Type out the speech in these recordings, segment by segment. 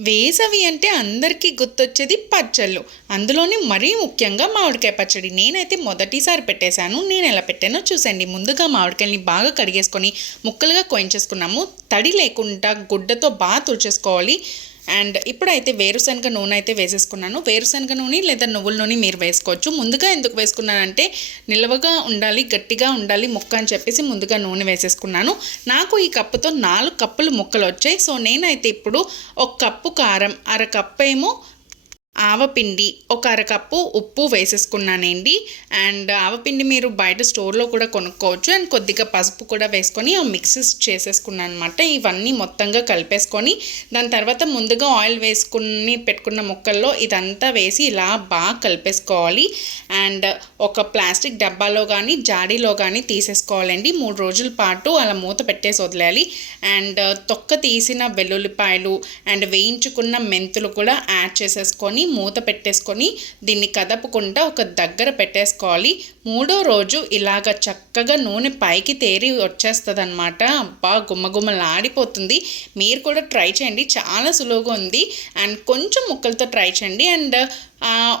వేసవి అంటే అందరికీ గుర్తొచ్చేది పచ్చళ్ళు. అందులోనే మరీ ముఖ్యంగా మామిడికాయ పచ్చడి. నేనైతే మొదటిసారి పెట్టేశాను. నేను ఎలా పెట్టానో చూసండి ముందుగా మామిడికాయని బాగా కడిగేసుకొని ముక్కలుగా కోయించేసుకున్నాము. తడి లేకుండా గుడ్డతో బాగా తుడిచేసుకోవాలి. అండ్ ఇప్పుడైతే వేరుశనగ నూనె అయితే వేసేసుకున్నాను. వేరుశనగ నూనె లేదా నువ్వుల నూనె మీరు వేసుకోవచ్చు. ముందుగా ఎందుకు వేసుకున్నానంటే నిల్వగా ఉండాలి గట్టిగా ఉండాలి ముక్క అని చెప్పేసి ముందుగా నూనె వేసేసుకున్నాను. నాకు ఈ కప్పుతో నాలుగు కప్పులు ముక్కలు వచ్చాయి. సో నేనైతే ఇప్పుడు ఒక కప్పు కారం అర కప్పు ఏమో ఆవపిండి ఒక అరకప్పు ఉప్పు వేసేసుకున్నానండి. అండ్ ఆవపిండి మీరు బయట స్టోర్లో కూడా కొనుక్కోవచ్చు. అండ్ కొద్దిగా పసుపు కూడా వేసుకొని ఆ మిక్సెస్ చేసేసుకున్నాను అనమాట ఇవన్నీ మొత్తంగా కలిపేసుకొని దాని తర్వాత ముందుగా ఆయిల్ వేసుకుని పెట్టుకున్న ముక్కల్లో ఇదంతా వేసి ఇలా బాగా కలిపేసుకోవాలి. అండ్ ఒక ప్లాస్టిక్ డబ్బాలో కానీ జాడీలో కానీ తీసేసుకోవాలండి. మూడు రోజుల పాటు అలా మూత పెట్టేసి వదిలేయాలి. అండ్ తొక్క తీసిన వెల్లుల్లిపాయలు అండ్ వేయించుకున్న మెంతులు కూడా యాడ్ చేసేసుకొని మూత పెట్టేసుకొని దీన్ని కదపకుండా ఒక దగ్గర పెట్టేసుకోవాలి. మూడో రోజు ఇలాగ చక్కగా నూనె పైకి తేరి వచ్చేస్తుంది అనమాట అబ్బా గుమ్మగుమ్మలాడిపోతుంది మీరు కూడా ట్రై చేయండి. చాలా సులువుగా ఉంది. అండ్ కొంచెం ముక్కలతో ట్రై చేయండి. అండ్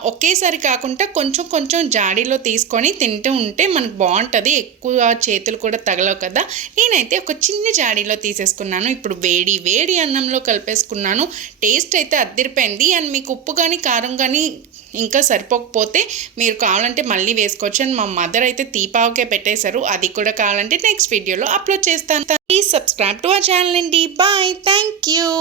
ఒకేసారి కాకుండా కొంచెం కొంచెం జాడీలో తీసుకొని తింటూ ఉంటే మనకు బాగుంటుంది. ఎక్కువ చేతులు కూడా తగలవు కదా. నేనైతే ఒక చిన్న జాడీలో తీసేసుకున్నాను. ఇప్పుడు వేడి వేడి అన్నంలో కలిపేసుకున్నాను. టేస్ట్ అయితే అద్దరిపోయింది. అండ్ మీకు ఉప్పు కానీ కారం కానీ ఇంకా సరిపోకపోతే మీరు కావాలంటే మళ్ళీ వేసుకోవచ్చు. అండ్ మా మదర్ అయితే తీపావకే పెట్టేశారు. అది కూడా కావాలంటే నెక్స్ట్ వీడియోలో అప్లోడ్ చేస్తాను. Please subscribe to our channel అండి. బాయ్. Thank you.